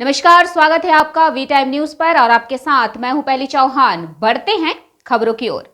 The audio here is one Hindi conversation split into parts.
नमस्कार, स्वागत है आपका वी टाइम न्यूज पर और आपके साथ मैं हूं पहली चौहान। बढ़ते हैं खबरों की ओर।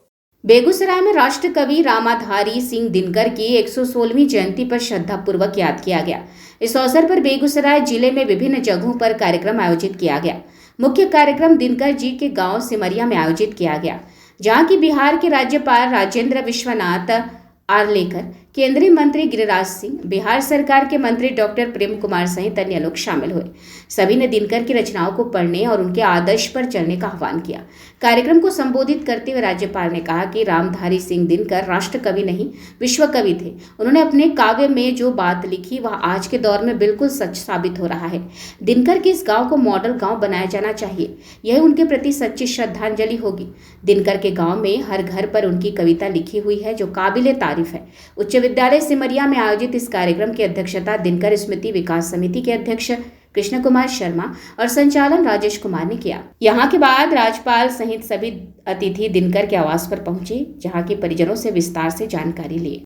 बेगूसराय में राष्ट्र कवि रामाधारी सिंह दिनकर की 116वीं जयंती पर श्रद्धापूर्वक याद किया गया। इस अवसर पर बेगूसराय जिले में विभिन्न जगहों पर कार्यक्रम आयोजित किया गया। मुख्य कार्यक्रम दिनकर जी के गांव सिमरिया में आयोजित किया गया, जहां की बिहार के राज्यपाल राजेंद्र विश्वनाथ आर्लेकर, केंद्रीय मंत्री गिरिराज सिंह, बिहार सरकार के मंत्री डॉक्टर प्रेम कुमार सहित अन्य लोग शामिल हुए। सभी ने दिनकर की रचनाओं को पढ़ने और उनके आदर्श पर चलने का आह्वान किया। कार्यक्रम को संबोधित करते हुए राज्यपाल ने कहा कि रामधारी सिंह दिनकर राष्ट्र कवि नहीं, विश्व कवि थे। उन्होंने अपने काव्य में जो बात लिखी वह आज के दौर में बिल्कुल सच साबित हो रहा है। दिनकर के इस गांव को मॉडल गांव बनाया जाना चाहिए, यह उनके प्रति सच्ची श्रद्धांजलि होगी। दिनकर के गांव में हर घर पर उनकी कविता लिखी हुई है, जो काबिले तारीफ है। उच्च विद्यालय सिमरिया में आयोजित इस कार्यक्रम की अध्यक्षता दिनकर स्मृति विकास समिति के अध्यक्ष कृष्ण कुमार शर्मा और संचालन राजेश कुमार ने किया। यहाँ के बाद राज्यपाल सहित सभी अतिथि दिनकर के आवास पर पहुंचे, जहाँ के परिजनों से विस्तार से जानकारी लिए।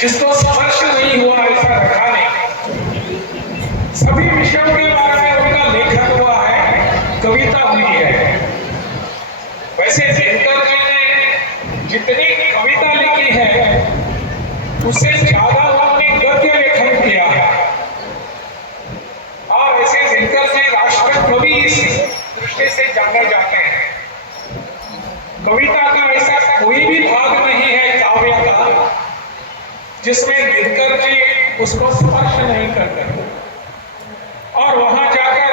जिसको स्पर्श नहीं हुआ ऐसा रखा नहीं। सभी विषयों के बारे में उनका लेखन हुआ है, कविता हुई है। वैसे दिनकर जी ने जितनी कविता लिखी है उससे ज्यादा उन्होंने गद्य लेखन किया है। और ऐसे दिनकर जी राष्ट्र कवि इस दृष्टि से जाने जाते हैं। कविता का ऐसा कोई भी भाग नहीं है काव्य का जिसमें दिनकर जी उसको स्पर्श नहीं करते और वहां जाकर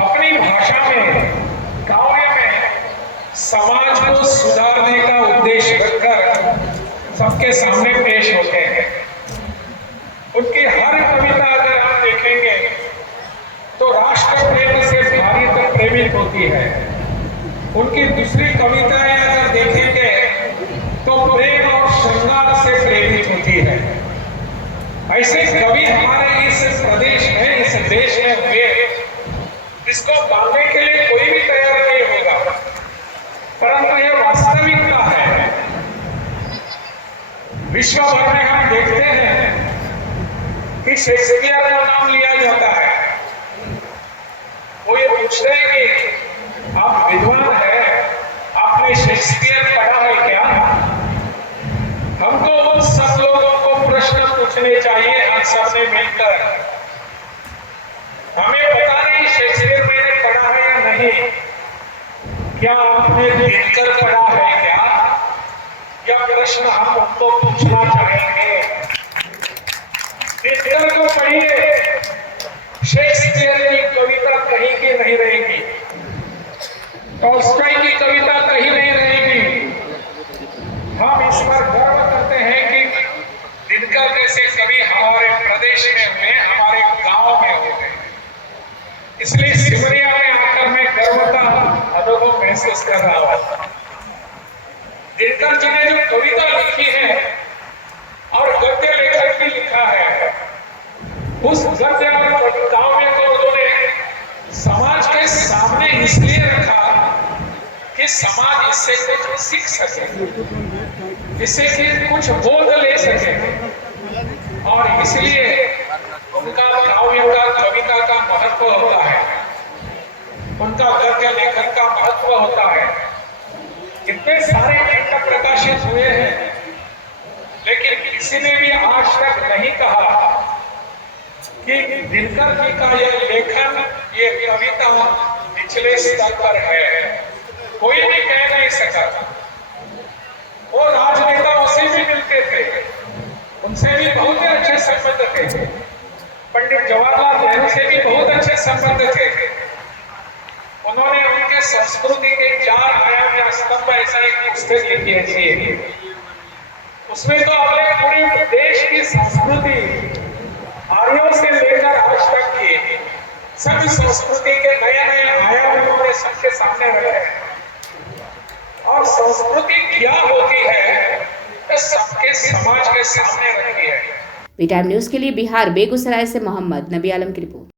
अपनी भाषा में, काव्य में समाज को सुधारने का उद्देश्य रखकर सबके सामने पेश होते हैं। उनकी हर कविता अगर आप देखेंगे तो राष्ट्र प्रेम से भारित प्रेमित होती है। उनकी दूसरी कविताएं अगर देखेंगे तो प्रेम और श्रृंगार से प्रेरित होती है। ऐसे कवि हमारे इस प्रदेश में, इस देश में हुए, इसको बांधने के लिए कोई भी तैयार नहीं होगा, परंतु यह वास्तविकता है। विश्व भर में हम देखते हैं कि शेक्सपियर का नाम लिया जाता है। वो ये पूछते हैं कि आप विद्वान हैं, आपने शेक्सपियर पढ़ा है क्या? हमको उन सब लोगों को प्रश्न पूछने चाहिए हम सबने मिलकर। हमें पता नहीं शेक्सपियर मैंने पढ़ा है या नहीं, क्या आपने दिनकर पढ़ा है क्या? यह प्रश्न हम उनको पूछना चाहेंगे। दिनकर को पढ़िए, शेक्सपियर की कविता कहीं की नहीं रहेगी, टॉल्स्टॉय की कविता कहीं नहीं रहेगी। हम इस पर गर्व करते हैं कि दिनकर जैसे कवि हमारे प्रदेश में हुए, हमारे गांव में हुए। इसलिए सिमरिया में आकर मैं गर्व का अनुभव महसूस कर रहा हूं। दिनकर जी ने जो कविता लिखी है और गद्य लेखन भी लिखा है, उस गद्य और काव्य को उन्होंने समाज के सामने इसलिए रखा कि समाज इससे कुछ सीख सके, इससे कुछ बोध ले सके। और इसलिए उनका काव्य का, कविता का महत्व होता है, उनका गद्य लेखन का महत्व होता है। इतने सारे ग्रंथ प्रकाशित हुए हैं, लेकिन किसी ने भी आज तक नहीं कहा कि दिनकर जी का यह लेखन, ये कविता निचले स्तर पर है। कोई भी कह नहीं सका। वो राजनेताओं से भी मिलते थे, उनसे भी बहुत अच्छे संबंध थे। पंडित जवाहरलाल नेहरू से भी बहुत अच्छे संबंध थे। उन्होंने उनके संस्कृति के 4 आयाम या स्तंभ ऐसा एक पुस्तक लिखी है। उसमें तो अपने पूरे देश की संस्कृति आर्यों से लेकर आज तक की सभी संस्कृति के नए नए आयाम उन्होंने सबके सामने रखे। और संस्कृति क्या होती है, सबके समाज के सामने रखी है। वी टाइम न्यूज के लिए बिहार बेगूसराय से मोहम्मद नबी आलम की रिपोर्ट।